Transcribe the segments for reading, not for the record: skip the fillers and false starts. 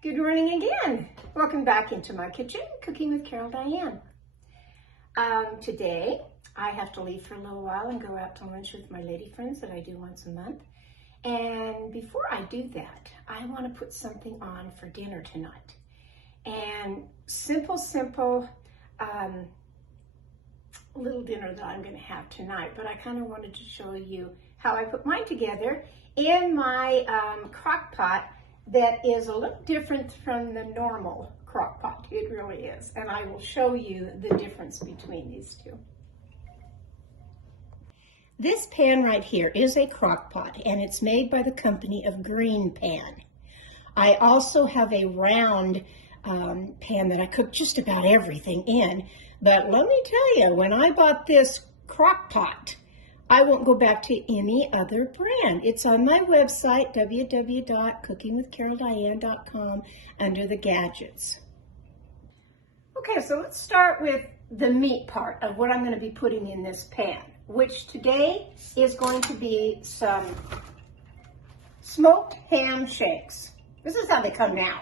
Good morning again. Welcome back into my kitchen, Cooking with Carol Diane. Today, I have to leave for a little while and go out to lunch with my lady friends that I do once a month. And before I do that, I want to put something on for dinner tonight. And simple little dinner that I'm going to have tonight. But I kind of wanted to show you how I put mine together in my crock pot. That is a little different from the normal crock pot. It really is. And I will show you the difference between these two. This pan right here is a crock pot, and it's made by the company of Green Pan. I also have a round pan that I cook just about everything in. But let me tell you, when I bought this crock pot, I won't go back to any other brand. It's on my website, www.cookingwithcaroldiane.com, under the gadgets. Okay, so let's start with the meat part of what I'm going to be putting in this pan, which today is going to be some smoked ham shanks. This is how they come now.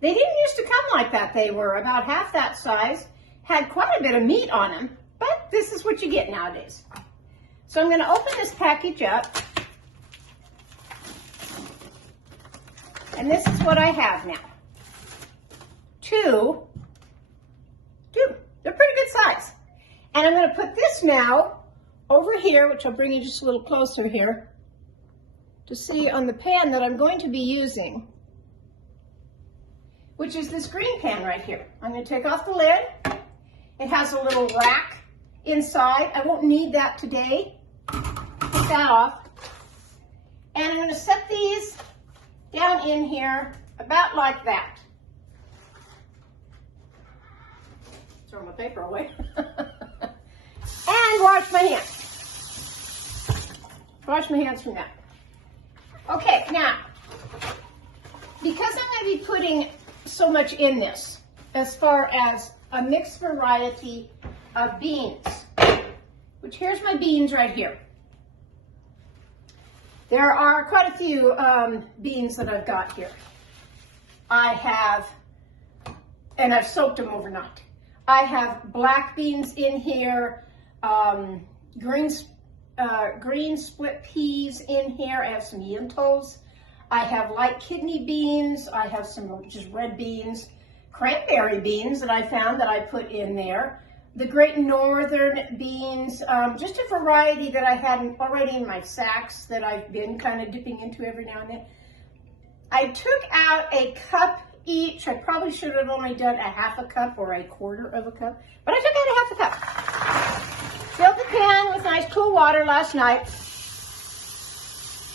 They didn't used to come like that. They were about half that size, had quite a bit of meat on them, but this is what you get nowadays. So I'm going to open this package up, and this is what I have now. Two. They're pretty good size. And I'm going to put this now over here, which I'll bring you just a little closer here, to see on the pan that I'm going to be using, which is this Green Pan right here. I'm going to take off the lid. It has a little rack inside. I won't need that today. Take that off. And I'm going to set these down in here about like that. Throw my paper away. And wash my hands. Wash my hands from that. Okay, now, because I'm going to be putting so much in this, as far as a mixed variety of beans, which here's my beans right here. There are quite a few beans that I've got here. I have, and I've soaked them overnight. I have black beans in here, green split peas in here. I have some lentils. I have light kidney beans. I have some just red beans, cranberry beans that I found that I put in there. The Great Northern beans, just a variety that I had already in my sacks that I've been kind of dipping into every now and then. I took out a cup each. I probably should have only done a half a cup or a quarter of a cup, but I took out a half a cup. Filled the pan with nice cool water last night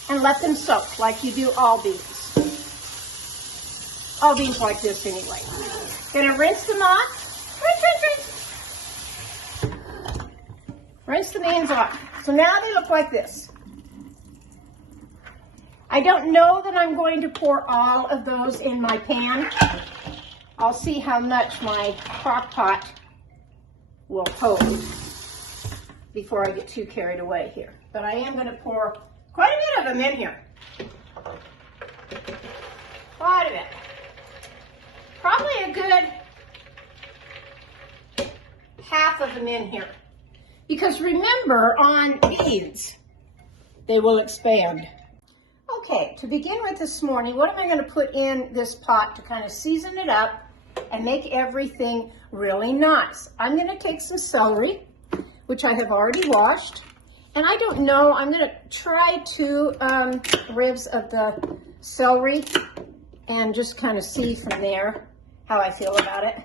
and let them soak like you do all beans. All beans like this anyway. Gonna rinse them off. Rinse the beans off. So now they look like this. I don't know that I'm going to pour all of those in my pan. I'll see how much my crock pot will hold before I get too carried away here. But I am going to pour quite a bit of them in here. Quite a bit. Probably a good half of them in here. Because remember, on beans, they will expand. Okay, to begin with this morning, what am I going to put in this pot to kind of season it up and make everything really nice? I'm going to take some celery, which I have already washed. And I don't know, I'm going to try 2 ribs of the celery and just kind of see from there how I feel about it.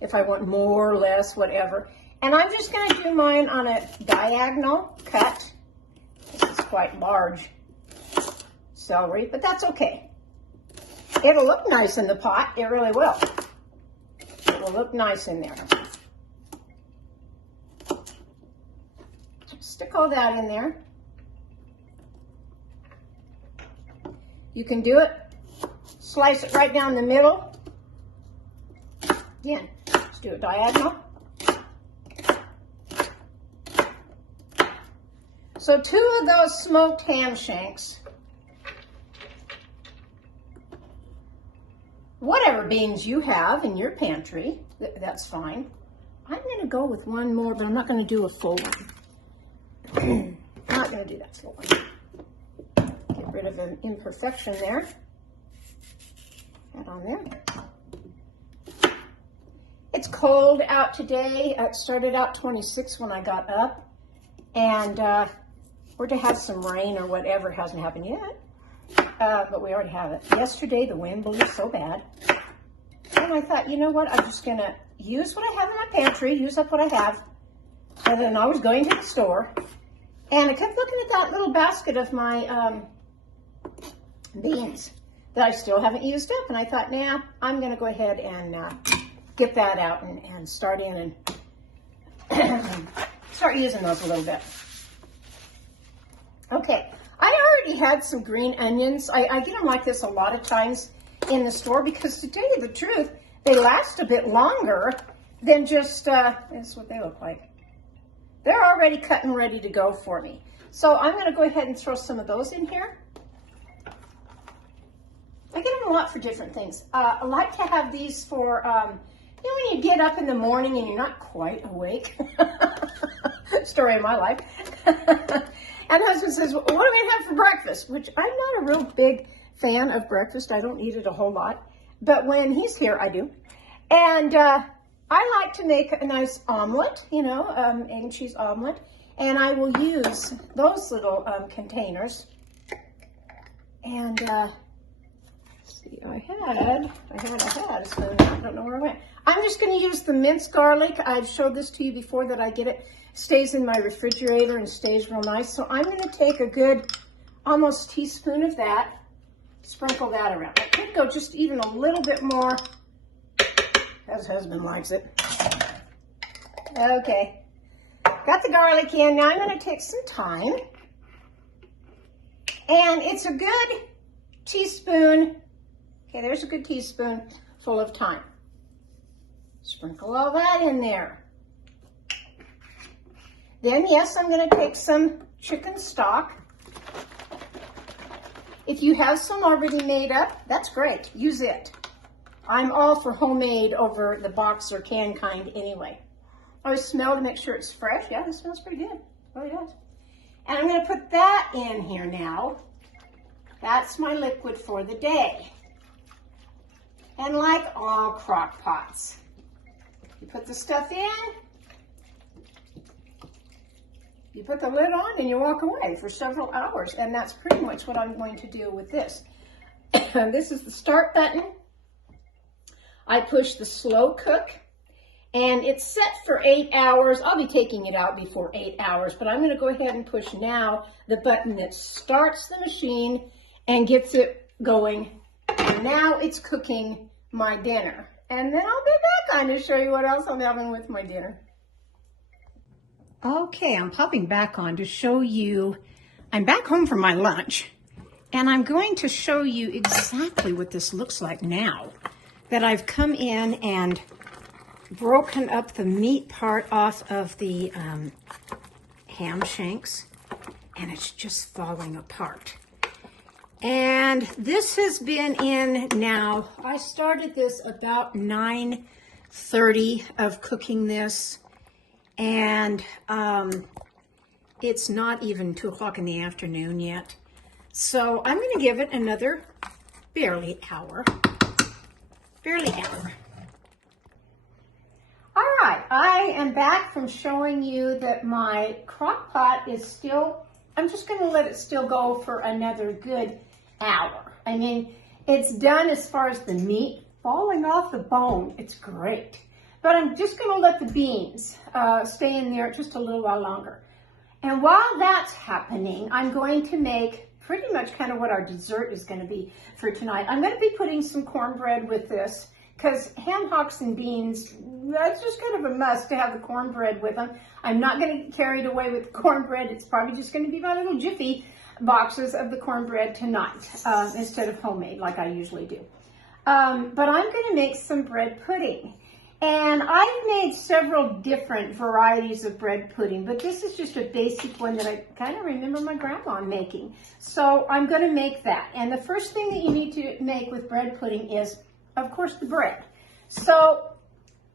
If I want more or less, whatever. And I'm just going to do mine on a diagonal cut. This is quite large celery, but that's okay. It'll look nice in the pot. It really will. It will look nice in there. Stick all that in there. You can do it. Slice it right down the middle. Again, just do it diagonal. So 2 of those smoked ham shanks whatever beans you have in your pantry, that's fine. I'm going to go with one more, but I'm not going to do a full one. Not going to do that full one. Get rid of an imperfection there. Add on there. It's cold out today. It started out 26 when I got up, and we're to have some rain or whatever. It hasn't happened yet, but we already have it. Yesterday the wind blew so bad, and I thought, you know what? I'm just gonna use what I have in my pantry, use up what I have. And then I was going to the store, and I kept looking at that little basket of my beans that I still haven't used up, and I thought, nah, I'm gonna go ahead and get that out and start in and start using those a little bit. Okay, I already had some green onions. I get them like this a lot of times in the store because, to tell you the truth, they last a bit longer than just, this is what they look like. They're already cut and ready to go for me. So I'm gonna go ahead and throw some of those in here. I get them a lot for different things. I like to have these for, you know, when you get up in the morning and you're not quite awake. Story of my life. And husband says, well, what are we going to have for breakfast? Which I'm not a real big fan of breakfast. I don't eat it a whole lot. But when he's here, I do. And I like to make a nice omelet, you know, egg and cheese omelet. And I will use those little containers. And see, I had a spoon. I don't know where I went. I'm just going to use the minced garlic. I've showed this to you before that I get it. Stays in my refrigerator and stays real nice. So I'm going to take a good almost teaspoon of that, sprinkle that around. I could go just even a little bit more, as husband likes it. Okay, got the garlic in. Now I'm going to take some thyme. And it's a good teaspoon. Okay, there's a good teaspoon full of thyme. Sprinkle all that in there. Then, yes, I'm going to take some chicken stock. If you have some already made up, that's great. Use it. I'm all for homemade over the box or can kind anyway. I always smell to make sure it's fresh. Yeah, this smells pretty good. It really does. And I'm going to put that in here now. That's my liquid for the day. And like all crock pots, you put the stuff in, you put the lid on, and you walk away for several hours. And that's pretty much what I'm going to do with this. This is the start button. I push the slow cook, and it's set for 8 hours. I'll be taking it out before 8 hours, but I'm going to go ahead and push now the button that starts the machine and gets it going. And now it's cooking my dinner. And then I'll be back on to show you what else I'm having with my dinner. Okay, I'm popping back on to show you, I'm back home from my lunch, and I'm going to show you exactly what this looks like now that I've come in and broken up the meat part off of the ham shanks, and it's just falling apart. And this has been in now, I started this about 9:30 of cooking this, and it's not even 2 o'clock in the afternoon yet. So I'm going to give it another barely hour. All right, I am back from showing you that my crock pot is still, I'm just going to let it still go for another good hour. I mean, it's done as far as the meat falling off the bone. It's great. But I'm just going to let the beans stay in there just a little while longer. And while that's happening, I'm going to make pretty much kind of what our dessert is going to be for tonight. I'm going to be putting some cornbread with this because ham hocks and beans, that's just kind of a must to have the cornbread with them. I'm not going to get carried away with the cornbread. It's probably just going to be my little Jiffy boxes of the cornbread tonight instead of homemade like I usually do. But I'm going to make some bread pudding. And I've made several different varieties of bread pudding, but this is just a basic one that I kind of remember my grandma making. So I'm going to make that. And the first thing that you need to make with bread pudding is of course, the bread. So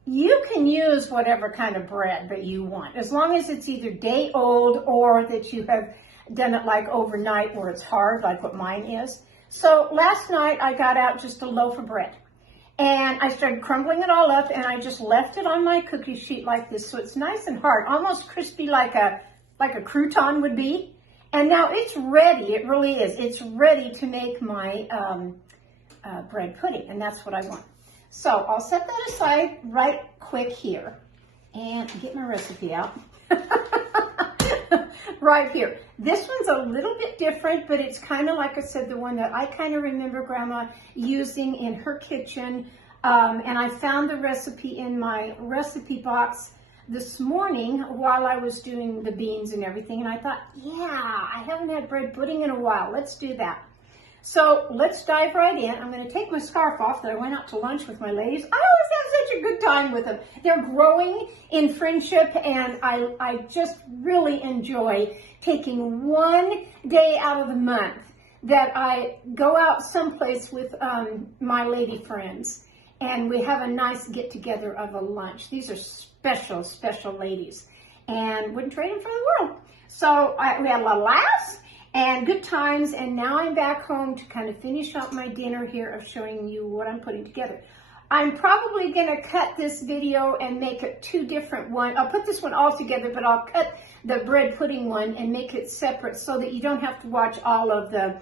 you can use whatever kind of bread that you want, as long as it's either day old or that you have done it like overnight where it's hard, like what mine is. So last night I got out just a loaf of bread and I started crumbling it all up and I just left it on my cookie sheet like this. So it's nice and hard, almost crispy like a crouton would be. And now it's ready, it really is. It's ready to make my bread pudding, and that's what I want. So I'll set that aside right quick here and get my recipe out. Right here. This one's a little bit different, but it's kind of like I said, the one that I kind of remember Grandma using in her kitchen. And I found the recipe in my recipe box this morning while I was doing the beans and everything. And I thought, yeah, I haven't had bread pudding in a while. Let's do that. So let's dive right in. I'm going to take my scarf off that I went out to lunch with my ladies. I always have such a good time with them. They're growing in friendship, and I just really enjoy taking one day out of the month that I go out someplace with my lady friends, and we have a nice get-together of a lunch. These are special, special ladies, and wouldn't trade them for the world. So we had a lot of laughs and good times, and now I'm back home to kind of finish up my dinner here of showing you what I'm putting together. I'm probably going to cut this video and make it two different ones. I'll put this one all together, but I'll cut the bread pudding one and make it separate so that you don't have to watch all of the,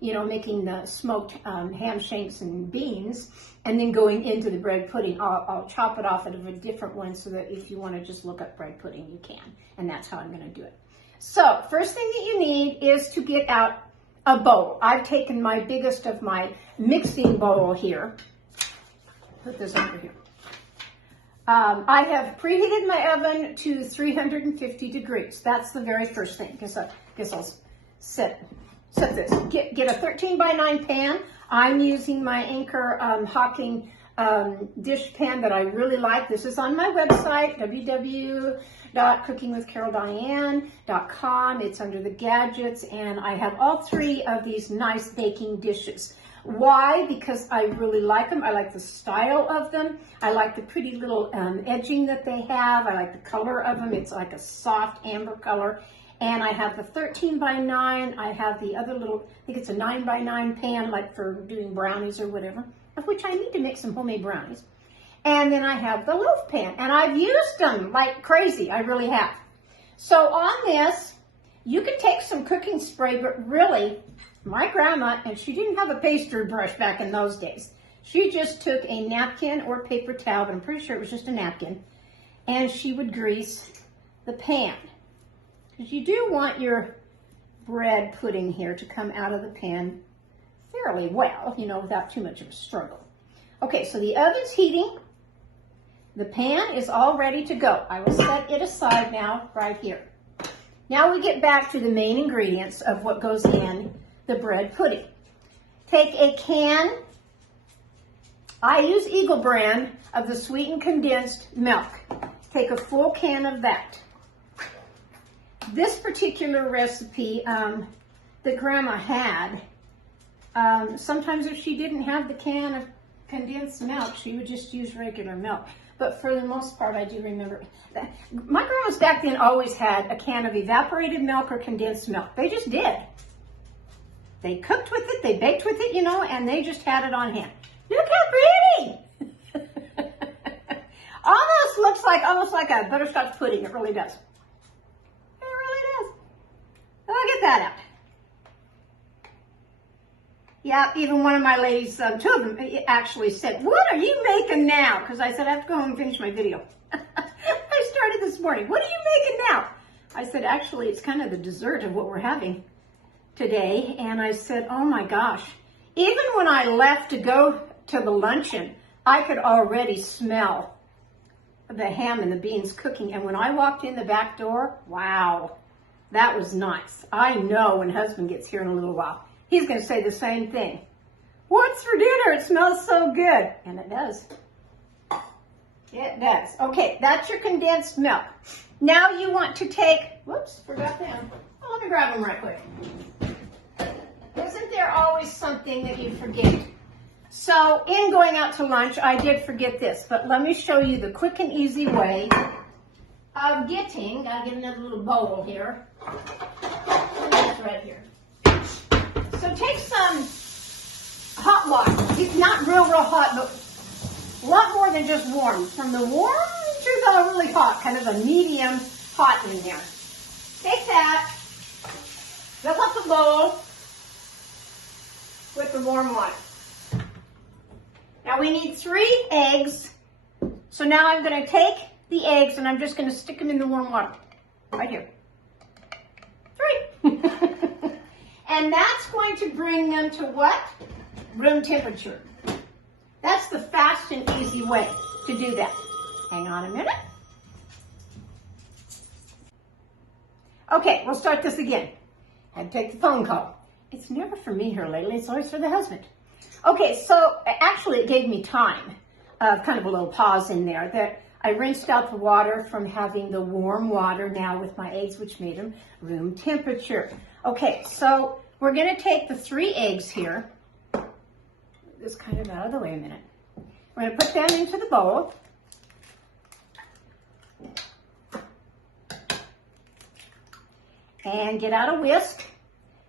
you know, making the smoked ham shanks and beans and then going into the bread pudding. I'll chop it off out of a different one so that if you want to just look up bread pudding, you can. And that's how I'm going to do it. So first thing that you need is to get out a bowl. I've taken my biggest of my mixing bowl here. Put this over here. I have preheated my oven to 350 degrees. That's the very first thing. Guess I'll set this. Get a 13 by 9 pan. I'm using my Anchor Hocking dish pan that I really like. This is on my website, www.cookingwithcaroldiane.com. It's under the gadgets, and I have all three of these nice baking dishes. Why? Because I really like them. I like the style of them. I like the pretty little edging that they have. I like the color of them. It's like a soft amber color. And I have the 13 by 9. I have the other little, I think it's a 9 by 9 pan, like for doing brownies or whatever, of which I need to make some homemade brownies. And then I have the loaf pan, and I've used them like crazy. I really have. So on this, you can take some cooking spray, but really, my grandma, and she didn't have a pastry brush back in those days. She just took a napkin or paper towel, but I'm pretty sure it was just a napkin, and she would grease the pan. Because you do want your bread pudding here to come out of the pan fairly well, you know, without too much of a struggle. Okay, so the oven's heating. The pan is all ready to go. I will set it aside now, right here. Now we get back to the main ingredients of what goes in the bread pudding. Take a can. I use Eagle brand of the sweetened condensed milk. Take a full can of that. This particular recipe that Grandma had, sometimes if she didn't have the can of condensed milk, she would just use regular milk. But for the most part, I do remember that. My grandmas back then always had a can of evaporated milk or condensed milk. They just did. They cooked with it, they baked with it, you know, and they just had it on hand. Look how pretty! Almost like a butterscotch pudding. It really does. It really does. I'll get that out. Yeah, even one of my ladies, two of them actually said, "What are you making now?" Because I said, I have to go home and finish my video. I started this morning. What are you making now? I said, actually, it's kind of the dessert of what we're having today. And I said, oh my gosh. Even when I left to go to the luncheon, I could already smell the ham and the beans cooking. And when I walked in the back door, wow, that was nice. I know when husband gets here in a little while, he's going to say the same thing. What's for dinner? It smells so good. And it does. It does. Okay, that's your condensed milk. Now you want to take, whoops, forgot them. Oh, let me grab them right quick. Isn't there always something that you forget? So in going out to lunch, I did forget this, but let me show you the quick and easy way of getting, gotta get another little bowl here. It's right here. So take some hot water. It's not real hot, but a lot more than just warm. From the warm to the really hot, kind of a medium hot in there. Take that, fill up the bowl with the warm water. Now we need 3 eggs. So now I'm going to take the eggs and I'm just going to stick them in the warm water. Right here. 3. And that's going to bring them to what? Room temperature. That's the fast and easy way to do that. Hang on a minute. Okay, we'll start this again. Had to take the phone call. It's never for me here lately, it's always for the husband. Okay, so actually it gave me time, kind of a little pause in there, that I rinsed out the water from having the warm water now with my eggs, which made them room temperature. Okay, so we're going to take the 3 eggs here. This kind of out of the way a minute. We're going to put them into the bowl. And get out a whisk,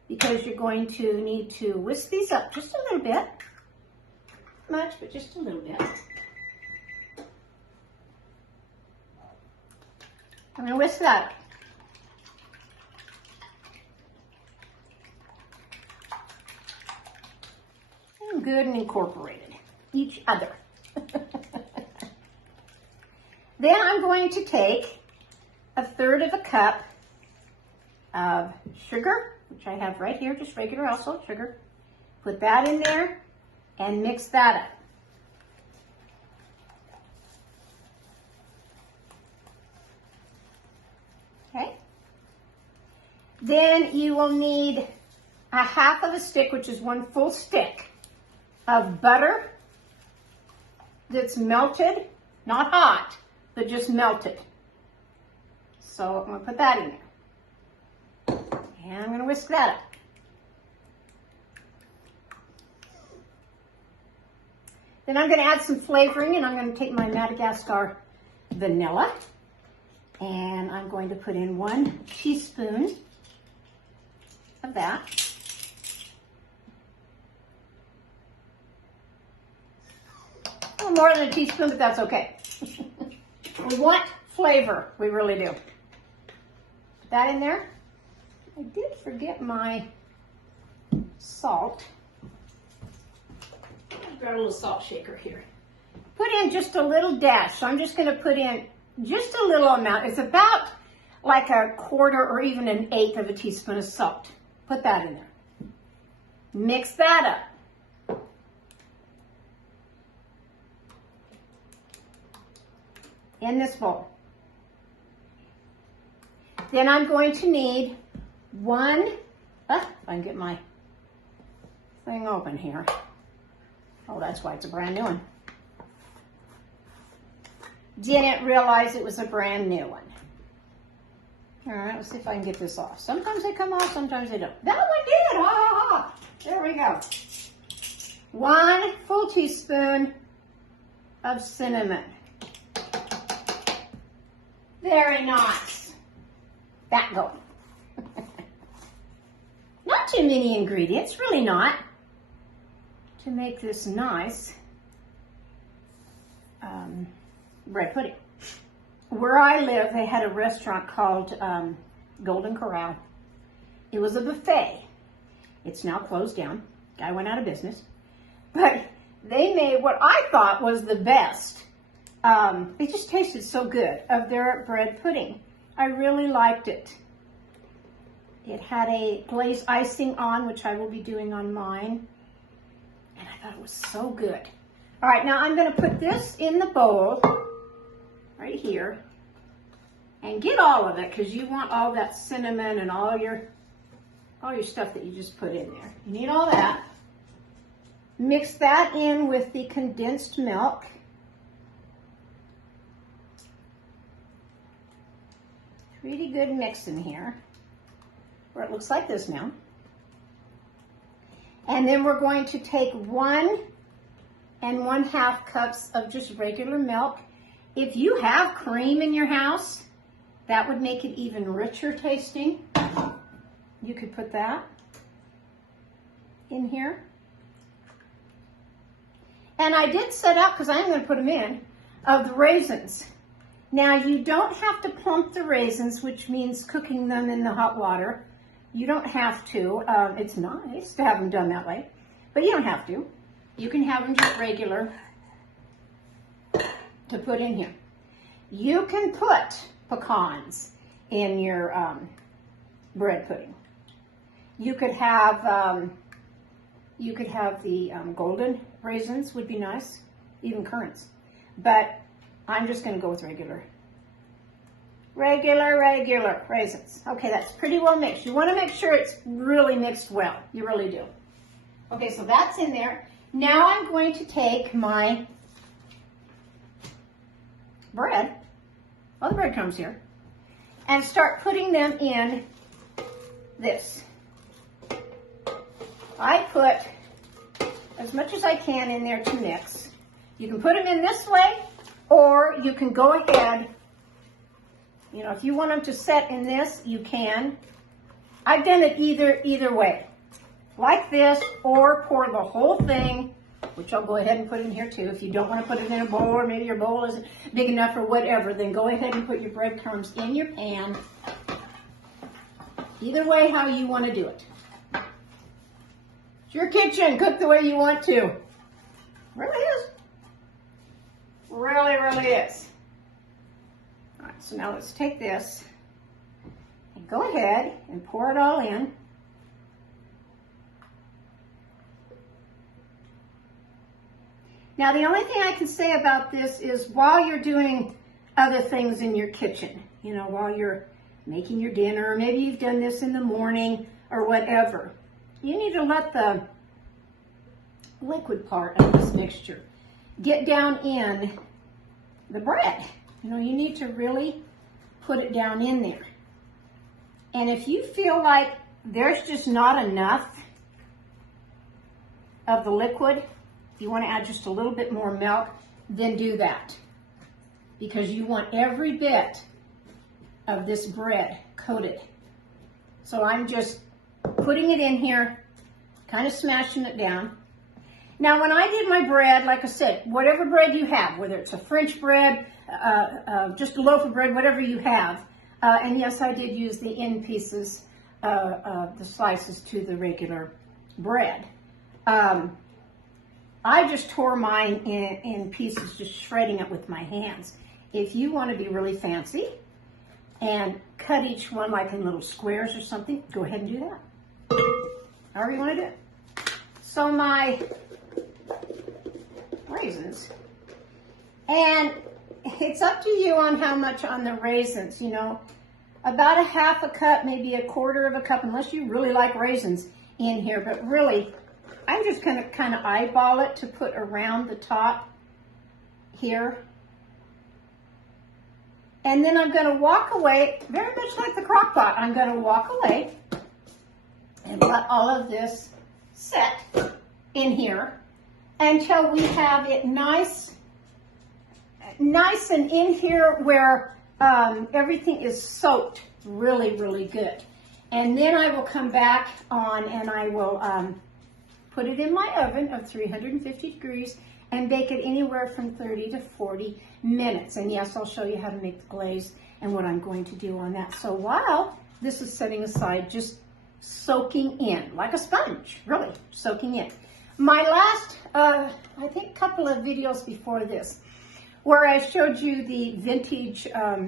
because you're going to need to whisk these up just a little bit. Not much, but just a little bit. I'm going to whisk that up. And good and incorporated. Each other. Then I'm going to take 1/3 cup of sugar, which I have right here, just regular household sugar. Put that in there and mix that up. Okay. Then you will need 1/2 stick, which is 1 full stick of butter that's melted, not hot, but just melted. So I'm going to put that in there. And I'm going to whisk that up. Then I'm going to add some flavoring, and I'm going to take my Madagascar vanilla, and I'm going to put in 1 teaspoon of that. A little more than a teaspoon, but that's okay. We want flavor, we really do. Put that in there. I did forget my salt. I've got a little salt shaker here. Put in just a little dash. So I'm just going to put in just a little amount. It's about like 1/4 or even 1/8 of a teaspoon of salt. Put that in there. Mix that up. In this bowl. Then I'm going to need if I can get my thing open here. Oh, that's why it's a brand new one. Didn't realize it was a brand new one. All right, let's see if I can get this off. Sometimes they come off, sometimes they don't. That one did, ha ha ha. There we go. 1 full teaspoon of cinnamon. Very nice. That going. Not too many ingredients, really not, to make this nice bread pudding. Where I live, they had a restaurant called Golden Corral. It was a buffet. It's now closed down. Guy went out of business. But they made what I thought was the best. It just tasted so good of their bread pudding. I really liked it. It had a glazed icing on, which I will be doing on mine. And I thought it was so good. All right, now I'm going to put this in the bowl right here and get all of it, because you want all that cinnamon and all your stuff that you just put in there. You need all that. Mix that in with the condensed milk. Pretty good mix in here, where it looks like this now. And then we're going to take 1 and 1/2 cups of just regular milk. If you have cream in your house, that would make it even richer tasting. You could put that in here. And I did set out, because I'm going to put them in, of the raisins. Now, you don't have to plump the raisins, which means cooking them in the hot water. You don't have to. It's nice to have them done that way, but you don't have to. You can have them just regular to put in here. You can put pecans in your bread pudding. You could have the golden raisins would be nice, even currants. But I'm just going to go with regular raisins. Okay, that's pretty well mixed. You want to make sure it's really mixed well. You really do. Okay, so that's in there. Now I'm going to take my bread, all the breadcrumbs here, and start putting them in this. I put as much as I can in there to mix. You can put them in this way, or you can go ahead, you know, if you want them to set in this, you can. I've done it either way, like this, or pour the whole thing, which I'll go ahead and put in here too. If you don't want to put it in a bowl, or maybe your bowl isn't big enough or whatever, then go ahead and put your breadcrumbs in your pan. Either way, how you want to do it. It's your kitchen. Cook the way you want to. Really is. Really is. All right, so now let's take this and go ahead and pour it all in. Now, the only thing I can say about this is while you're doing other things in your kitchen, you know, while you're making your dinner, or maybe you've done this in the morning or whatever, you need to let the liquid part of this mixture get down in the bread. You know, you need to really put it down in there. And if you feel like there's just not enough of the liquid, you want to add just a little bit more milk, then do that. Because you want every bit of this bread coated. So I'm just putting it in here, kind of smashing it down. Now, when I did my bread, like I said, whatever bread you have, whether it's a French bread, just a loaf of bread, whatever you have, and yes, I did use the end pieces, the slices to the regular bread. I just tore mine in pieces, just shredding it with my hands. If you want to be really fancy and cut each one like in little squares or something, go ahead and do that. However you want to do it. So my raisins, and it's up to you on how much on the raisins, you know, about 1/2 cup, maybe 1/4 cup, unless you really like raisins in here, but really, I'm just going to kind of eyeball it to put around the top here. And then I'm going to walk away, very much like the crock pot. I'm going to walk away and let all of this set in here until we have it nice and in here where everything is soaked really good. And then I will come back on and I will put it in my oven of 350 degrees and bake it anywhere from 30 to 40 minutes. And yes, I'll show you how to make the glaze and what I'm going to do on that. So while this is setting aside, just soaking in, like a sponge, really soaking in. My last, I think, couple of videos before this, where I showed you the vintage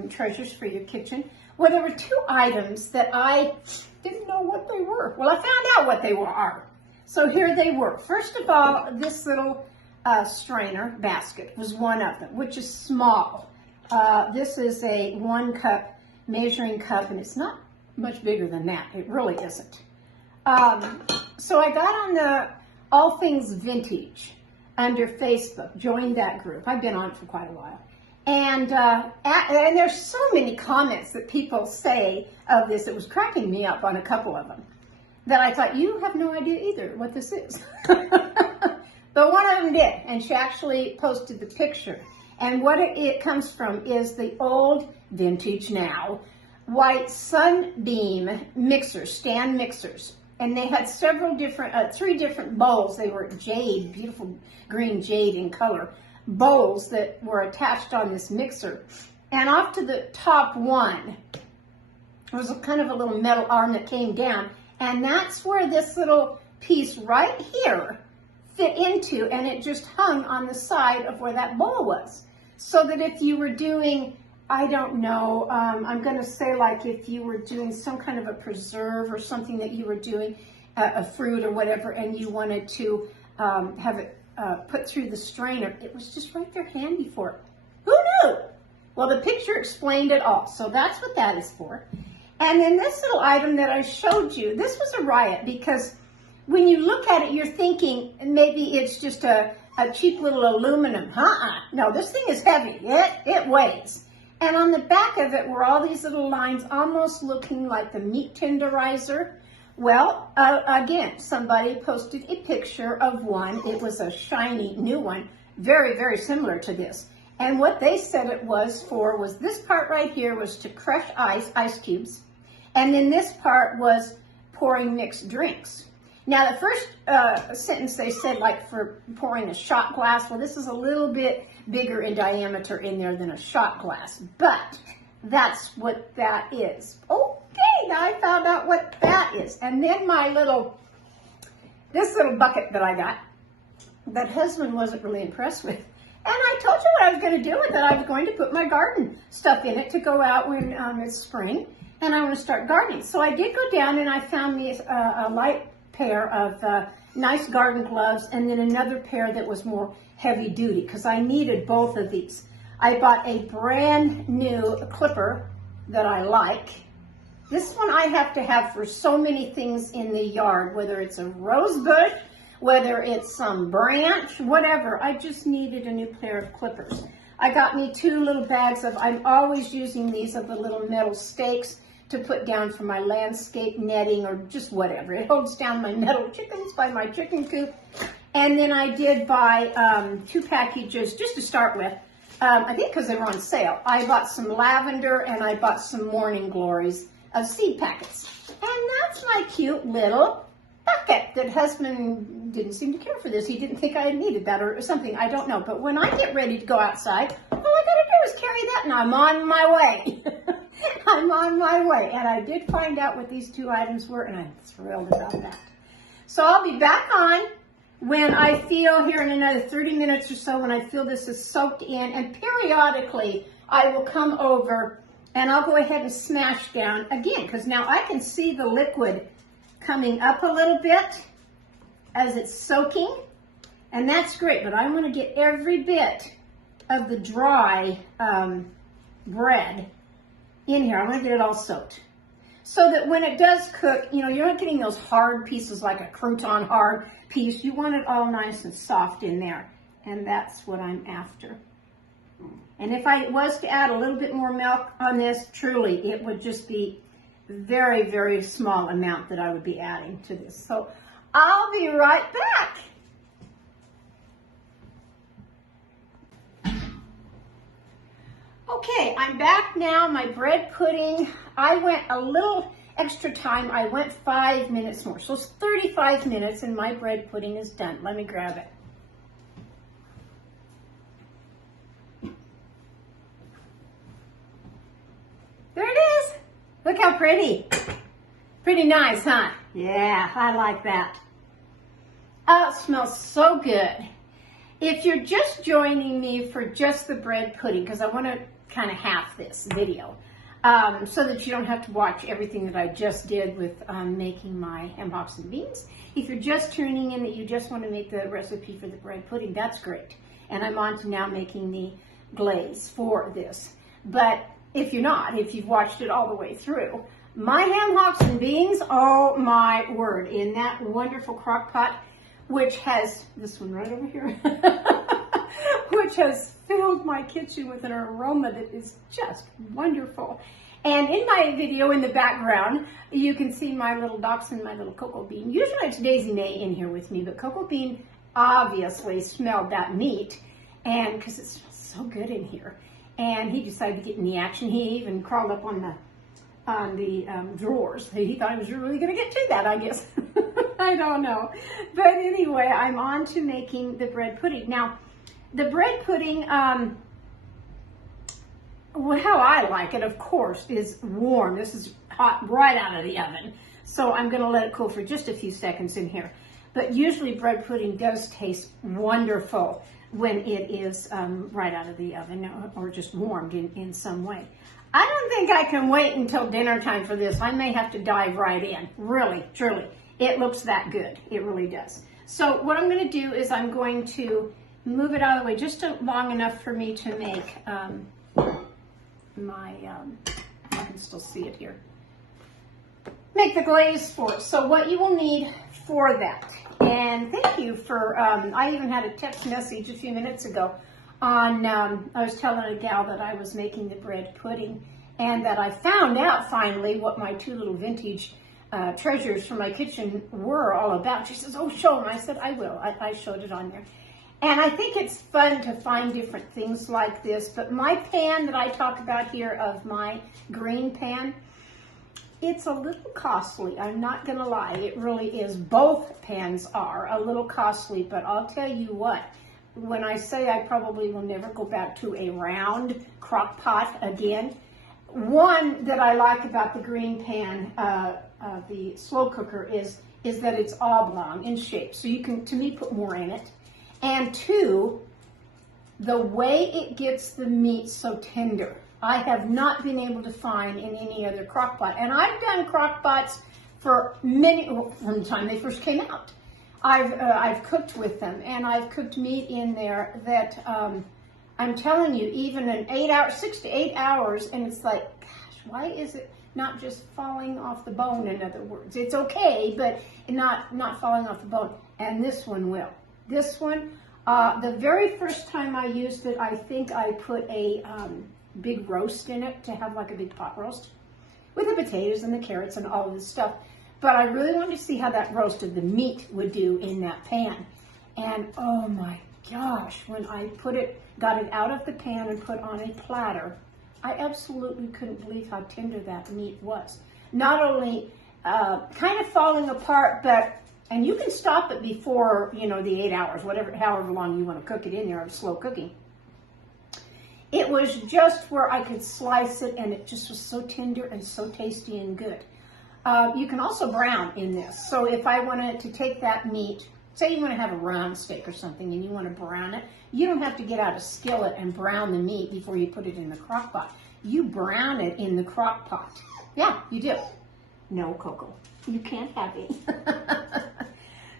treasures for your kitchen, well, there were 2 items that I didn't know what they were. Well, I found out what they are. So here they were. First of all, this little strainer basket was one of them, which is small. This is a 1 cup measuring cup, and it's not much bigger than that. It really isn't. So I got on the All Things Vintage under Facebook, joined that group. I've been on it for quite a while. And there's so many comments that people say of this. It was cracking me up on a couple of them that I thought, you have no idea either what this is. But one of them did, and she actually posted the picture. And what it comes from is the old, vintage now, white Sunbeam mixers, stand mixers. And they had several different, 3 different bowls. They were jade, beautiful green jade in color, bowls that were attached on this mixer. And off to the top one, there was a kind of a little metal arm that came down. And that's where this little piece right here fit into, and it just hung on the side of where that bowl was. So that if you were doing, I don't know, I'm going to say like if you were doing some kind of a preserve or something that you were doing, a fruit or whatever, and you wanted to have it put through the strainer, it was just right there handy for it. Who knew? Well, the picture explained it all. So that's what that is for. And then this little item that I showed you, this was a riot because when you look at it, you're thinking maybe it's just a cheap little aluminum. No, this thing is heavy. It weighs. And on the back of it were all these little lines almost looking like the meat tenderizer. Well, again, somebody posted a picture of one. It was a shiny new one, very, very similar to this. And what they said it was for was this part right here was to crush ice cubes. And then this part was pouring mixed drinks. Now, the first sentence they said, like for pouring a shot glass, well, this is a little bit bigger in diameter in there than a shot glass, but that's what that is. Okay, now I found out what that is. And then this little bucket that I got, that husband wasn't really impressed with. And I told you what I was going to do with it. I was going to put my garden stuff in it to go out when it's spring, and I want to start gardening. So I did go down and I found me a light pair of nice garden gloves, and then another pair that was more heavy duty because I needed both of these. I bought a brand new clipper that I like. This one I have to have for so many things in the yard, whether it's a rose bush, whether it's some branch, whatever. I just needed a new pair of clippers. I got me 2 little bags of, I'm always using these, of the little metal stakes to put down for my landscape netting or just whatever. It holds down my metal chickens by my chicken coop. And then I did buy 2 packages just to start with. I think because they were on sale. I bought some lavender and I bought some morning glories of seed packets. And that's my cute little bucket that husband didn't seem to care for this. He didn't think I needed that or something. I don't know. But when I get ready to go outside, all I gotta do is carry that and I'm on my way. I'm on my way. And I did find out what these 2 items were, and I'm thrilled about that. So I'll be back on when I feel, here in another 30 minutes or so, when I feel this is soaked in, and periodically I will come over and I'll go ahead and smash down again, because now I can see the liquid coming up a little bit as it's soaking, and that's great, but I want to get every bit of the dry bread in here. I want to get it all soaked so that when it does cook, you know, you're not getting those hard pieces like a crouton hard piece. You want it all nice and soft in there, and that's what I'm after. And if I was to add a little bit more milk on this, truly, it would just be very, very small amount that I would be adding to this. So I'll be right back. Okay, I'm back now. My bread pudding, I went a little extra time. I went 5 minutes more. So it's 35 minutes and my bread pudding is done. Let me grab it. There it is. Look how pretty. Pretty nice, huh? Yeah, I like that. Oh, it smells so good. If you're just joining me for just the bread pudding, because I want to kind of half this video, so that you don't have to watch everything that I just did with making my ham hocks and beans. If you're just tuning in that you just want to make the recipe for the bread pudding, that's great. And I'm on to now making the glaze for this. But if you're not, if you've watched it all the way through, my ham hocks and beans, oh my word, in that wonderful crock pot, which has, this one right over here, which has filled my kitchen with an aroma that is just wonderful. And in my video in the background, you can see my little dachshund, my little Cocoa Bean. Usually it's Daisy May in here with me, but Cocoa Bean obviously smelled that meat, and because it smells so good in here, and he decided to get in the action. He even crawled up on the drawers. He thought he was really going to get to that, I guess. I don't know. But anyway, I'm on to making the bread pudding. Now, the bread pudding, well, how I like it, of course, is warm. This is hot right out of the oven. So I'm going to let it cool for just a few seconds in here. But usually bread pudding does taste wonderful when it is right out of the oven or just warmed in some way. I don't think I can wait until dinner time for this. I may have to dive right in. Really, truly. It looks that good. It really does. So what I'm going to do is I'm going to move it out of the way just long enough for me to make I can still see it here. Make the glaze for it. So what you will need for that, and thank you for, I even had a text message a few minutes ago on, I was telling a gal that I was making the bread pudding and that I found out finally what my two little vintage treasures from my kitchen were all about. She says, oh, show them. I said, I will. I showed it on there. And I think it's fun to find different things like this. But my pan that I talk about here of my green pan, it's a little costly. I'm not going to lie. It really is. Both pans are a little costly. But I'll tell you what. When I say I probably will never go back to a round crock pot again, one that I like about the green pan, the slow cooker, is that it's oblong in shape. So you can, to me, put more in it. And two, the way it gets the meat so tender, I have not been able to find in any other crock pot. And I've done crock pots for from the time they first came out. I've cooked with them, and I've cooked meat in there that I'm telling you, even in 6 to 8 hours, and it's like, gosh, why is it not just falling off the bone? In other words, it's okay, but not falling off the bone. And this one will. This one, the very first time I used it, I think I put a big roast in it to have like a big pot roast with the potatoes and the carrots and all of this stuff. But I really wanted to see how that roast of the meat would do in that pan. And oh my gosh, when I got it out of the pan and put on a platter, I absolutely couldn't believe how tender that meat was. Not only kind of falling apart, and you can stop it before, the 8 hours, however long you want to cook it in there of slow cooking. It was just where I could slice it, and it just was so tender and so tasty and good. You can also brown in this. So if I wanted to take that meat, say you want to have a round steak or something and you want to brown it, you don't have to get out a skillet and brown the meat before you put it in the crock pot. You brown it in the crock pot. Yeah, you do. No, Coco, you can't have it.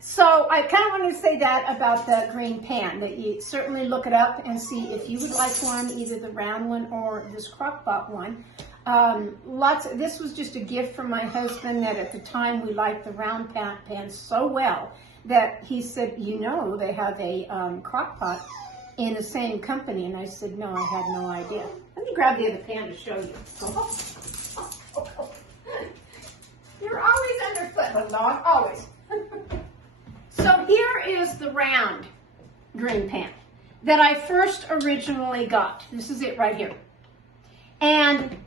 So I kind of wanted to say that about the green pan, that you certainly look it up and see if you would like one, either the round one or this crock pot one. This was just a gift from my husband, that at the time we liked the round pan so well that he said, they have a crock pot in the same company. And I said, no, I had no idea. Let me grab the other pan to show you. You're always underfoot, little dog, always. So here is the round green pan that I first originally got. This is it right here. And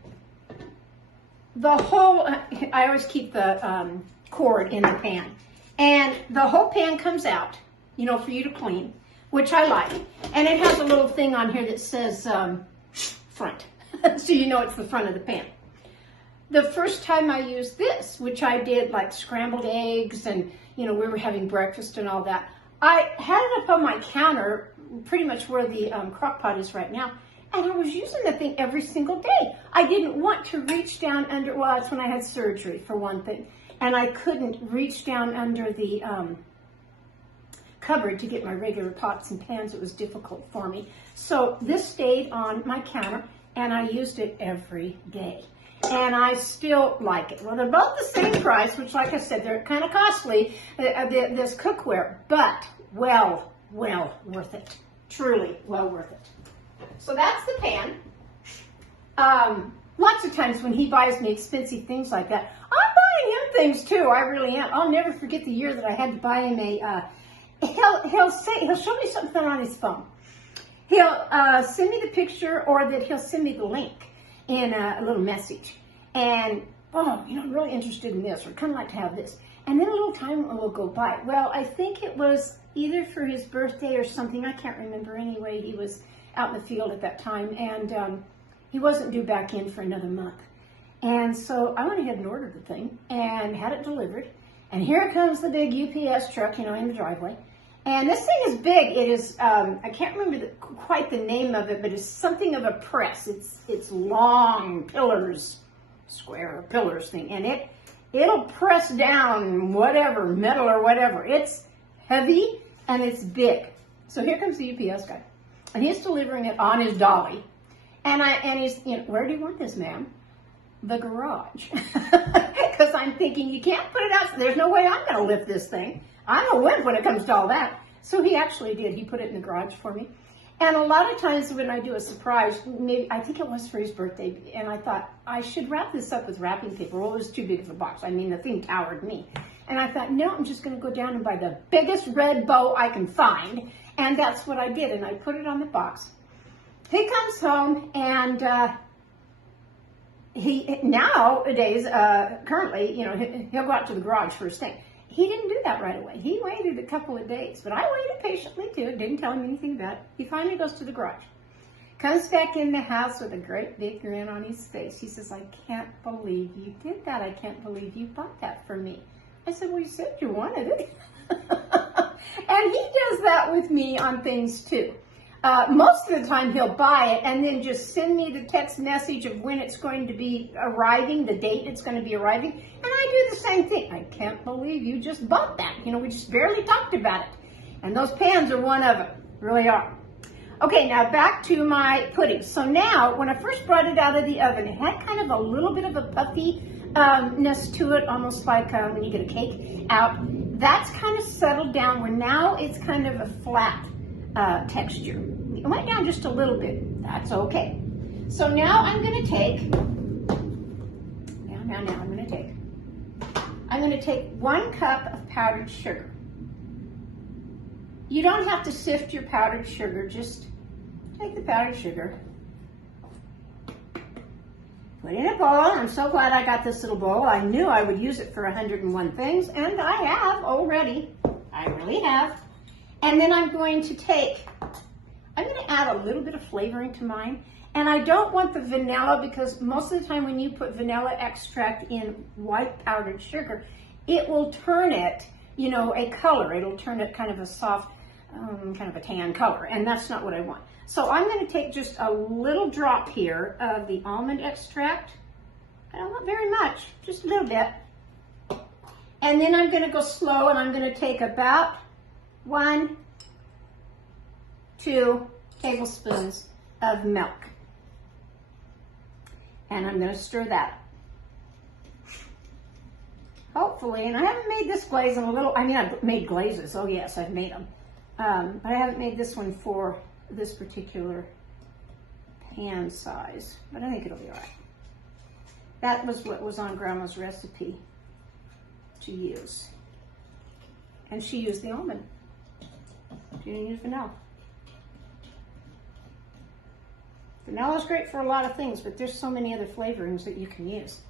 the whole, I always keep the cord in the pan. And the whole pan comes out, for you to clean, which I like. And it has a little thing on here that says front. So it's the front of the pan. The first time I used this, which I did like scrambled eggs and, we were having breakfast and all that, I had it up on my counter, pretty much where the crock pot is right now. And I was using the thing every single day. I didn't want to reach down under, well, that's when I had surgery, for one thing. And I couldn't reach down under the cupboard to get my regular pots and pans. It was difficult for me. So this stayed on my counter, and I used it every day. And I still like it. Well, they're both the same price, which, like I said, they're kind of costly, this cookware, but well worth it. Truly well worth it. So that's the pan. Lots of times when he buys me expensive things like that, I'm buying him things too. I really am. I'll never forget the year that I had to buy him a he'll show me something on his phone. He'll send me the picture, or that he'll send me the link in a little message. And, oh, you know, I'm really interested in this, or kind of like to have this. And then a little time will go by. Well, I think it was either for his birthday or something. I can't remember. Anyway, he was out in the field at that time, and he wasn't due back in for another month. And so I went ahead and ordered the thing and had it delivered. And here comes the big UPS truck, you know, in the driveway. And this thing is big. It is, I can't remember quite the name of it, but it's something of a press. It's long pillars, square pillars thing. And it'll press down whatever, metal or whatever. It's heavy and it's big. So here comes the UPS guy. And he's delivering it on his dolly. And he's, you know, where do you want this, ma'am? The garage. Because I'm thinking, you can't put it out. There's no way I'm going to lift this thing. I'm a wimp when it comes to all that. So he actually did. He put it in the garage for me. And a lot of times when I do a surprise, maybe I think it was for his birthday, and I thought I should wrap this up with wrapping paper. Well, it was too big of a box. I mean, the thing towered me. And I thought, no, I'm just going to go down and buy the biggest red bow I can find. And that's what I did. And I put it on the box. He comes home, and he nowadays, currently, you know, he'll go out to the garage first thing. He didn't do that right away. He waited a couple of days, but I waited patiently too. Didn't tell him anything about it. He finally goes to the garage. Comes back in the house with a great big grin on his face. He says, I can't believe you did that. I can't believe you bought that for me. I said, well, you said you wanted it. And he does that with me on things too. Most of the time he'll buy it and then just send me the text message of when it's going to be arriving, the date it's going to be arriving. And I do the same thing. I can't believe you just bought that. You know, we just barely talked about it. And those pans are one of them. Really are. Okay, now back to my pudding. So now, when I first brought it out of the oven, it had kind of a little bit of a puffy-ness to it, almost like when you get a cake out. That's kind of settled down, where now it's kind of a flat texture. It went down just a little bit. That's okay. So now I'm going to take, I'm going to take 1 cup of powdered sugar. You don't have to sift your powdered sugar, just take the powdered sugar, put it in a bowl. I'm so glad I got this little bowl. I knew I would use it for 101 things, and I have already. I really have. And then I'm going to add a little bit of flavoring to mine. And I don't want the vanilla, because most of the time when you put vanilla extract in white powdered sugar, it will turn it, you know, a color. It'll turn it kind of a soft, kind of a tan color. And that's not what I want. So I'm going to take just a little drop here of the almond extract. I don't want very much, just a little bit. And then I'm going to go slow, and I'm going to take about 1, 2 tablespoons of milk. And I'm going to stir that. Hopefully, and I haven't made this glaze in a little, I mean, I've made glazes. Oh yes, I've made them. But I haven't made this one for this particular pan size. But I think it'll be all right. That was what was on Grandma's recipe to use. And she used the almond. She didn't use vanilla. Vanilla is great for a lot of things, but there's so many other flavorings that you can use.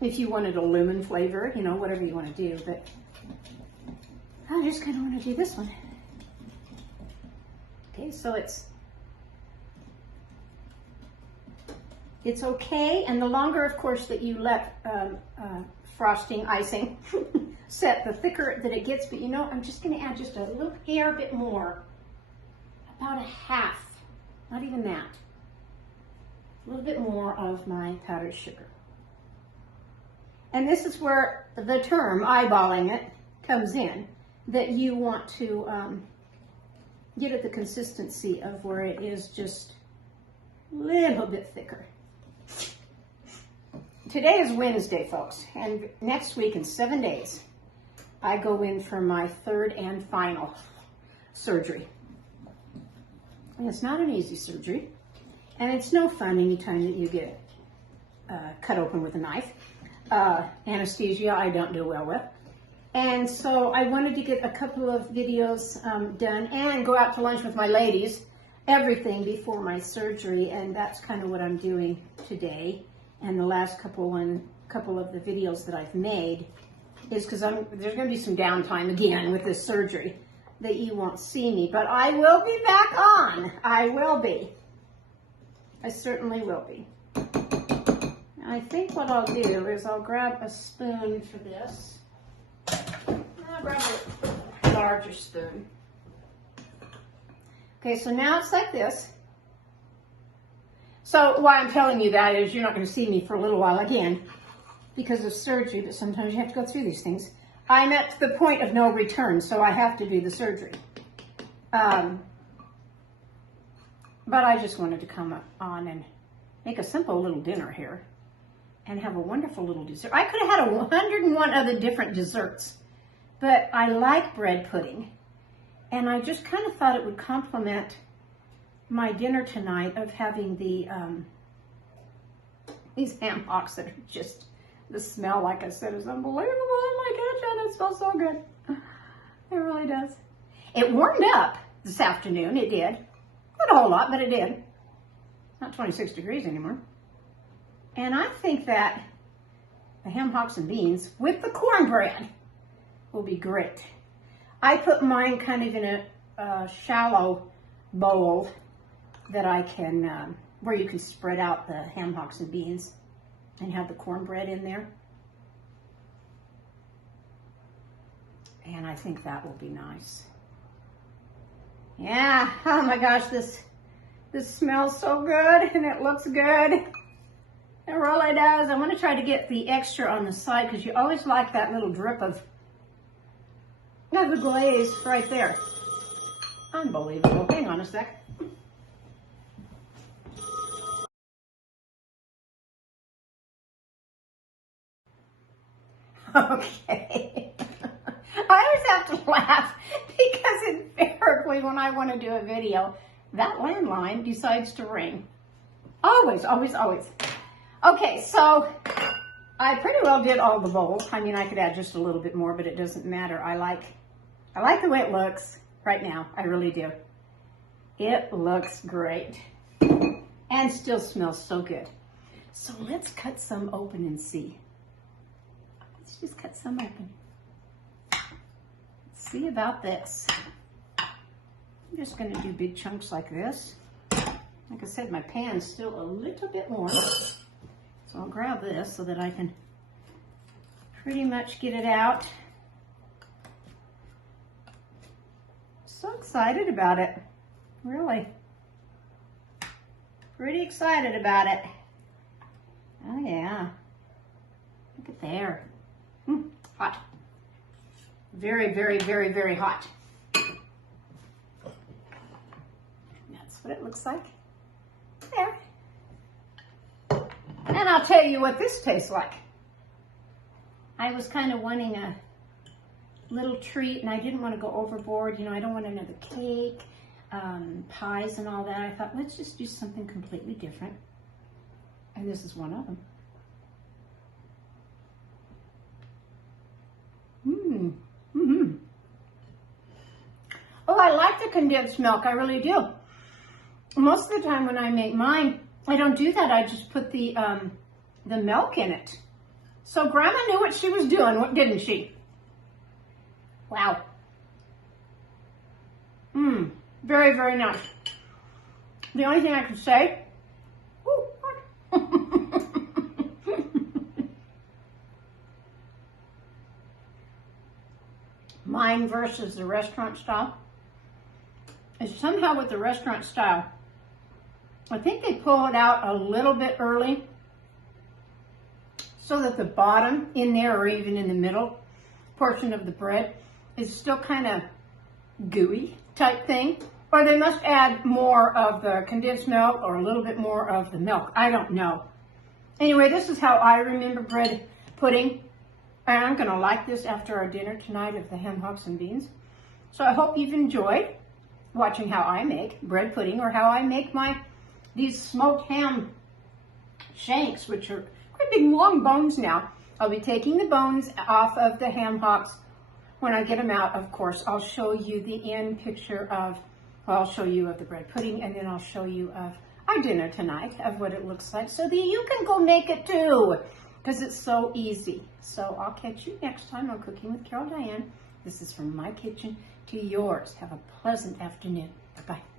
If you wanted a lemon flavor, you know, whatever you want to do, but I just kind of want to do this one. Okay, so it's okay, and the longer, of course, that you let frosting, icing, set, the thicker that it gets. But you know, I'm just going to add just a little hair bit more, about a half, not even that, a little bit more of my powdered sugar. And this is where the term eyeballing it comes in, that you want to get at the consistency of where it is just a little bit thicker. Today is Wednesday, folks, and next week in 7 days, I go in for my 3rd and final surgery. And it's not an easy surgery, and it's no fun anytime that you get cut open with a knife. Anesthesia I don't do well with. And so I wanted to get a couple of videos done and go out to lunch with my ladies, everything before my surgery, and that's kind of what I'm doing today. And the last couple of the videos that I've made is because there's going to be some downtime again with this surgery that you won't see me, but I will be back on. I will be. I certainly will be. I think what I'll do is I'll grab a spoon for this. I'll grab a larger spoon. Okay, so now it's like this. So why I'm telling you that is you're not going to see me for a little while again because of surgery, but sometimes you have to go through these things. I'm at the point of no return, so I have to do the surgery. But I just wanted to come on and make a simple little dinner here and have a wonderful little dessert. I could have had 101 other different desserts, but I like bread pudding. And I just kind of thought it would complement my dinner tonight of having these ham hocks that are just, the smell, like I said, is unbelievable in my kitchen. It smells so good. It really does. It warmed up this afternoon. It did. Not a whole lot, but it did. It's not 26 degrees anymore. And I think that the ham hocks and beans with the cornbread will be great. I put mine kind of in a shallow bowl that I can, where you can spread out the ham hocks and beans and have the cornbread in there. And I think that will be nice. Yeah, oh my gosh, this smells so good and it looks good. It really does. I want to try to get the extra on the side because you always like that little drip of the glaze right there. Unbelievable. Hang on a sec. Okay. I always have to laugh because invariably when I want to do a video, that landline decides to ring. Always, always, always. Okay, so I pretty well did all the bowls. I mean, I could add just a little bit more, but it doesn't matter. I like the way it looks right now. I really do. It looks great and still smells so good. So let's cut some open and see. Let's just cut some open. Let's see about this. I'm just going to do big chunks like this. Like I said, my pan's still a little bit warm. So I'll grab this so that I can pretty much get it out. So excited about it. Really. Pretty excited about it. Oh yeah. Look at there. Hot. Very, very, very, very hot. That's what it looks like. There. And I'll tell you what this tastes like. I was kind of wanting a little treat and I didn't want to go overboard. You know, I don't want another cake, pies and all that. I thought, let's just do something completely different. And this is one of them. Oh, I like the condensed milk. I really do. Most of the time when I make mine, I don't do that. I just put the milk in it. So Grandma knew what she was doing, didn't she? Wow. Very, very nice. The only thing I could say, mine versus the restaurant style, is somehow with the restaurant style, I think they pull it out a little bit early so that the bottom in there or even in the middle portion of the bread is still kind of gooey type thing. Or they must add more of the condensed milk or a little bit more of the milk. I don't know. Anyway, this is how I remember bread pudding. And I'm going to like this after our dinner tonight of the ham hocks and beans. So I hope you've enjoyed watching how I make bread pudding or how I make these smoked ham shanks, which are quite big long bones now. I'll be taking the bones off of the ham hocks when I get them out, of course, I'll show you the end picture of, well, I'll show you of the bread pudding, and then I'll show you of our dinner tonight, of what it looks like, so that you can go make it too, because it's so easy. So I'll catch you next time on Cooking with Carol Diane. This is from my kitchen to yours. Have a pleasant afternoon. Bye-bye.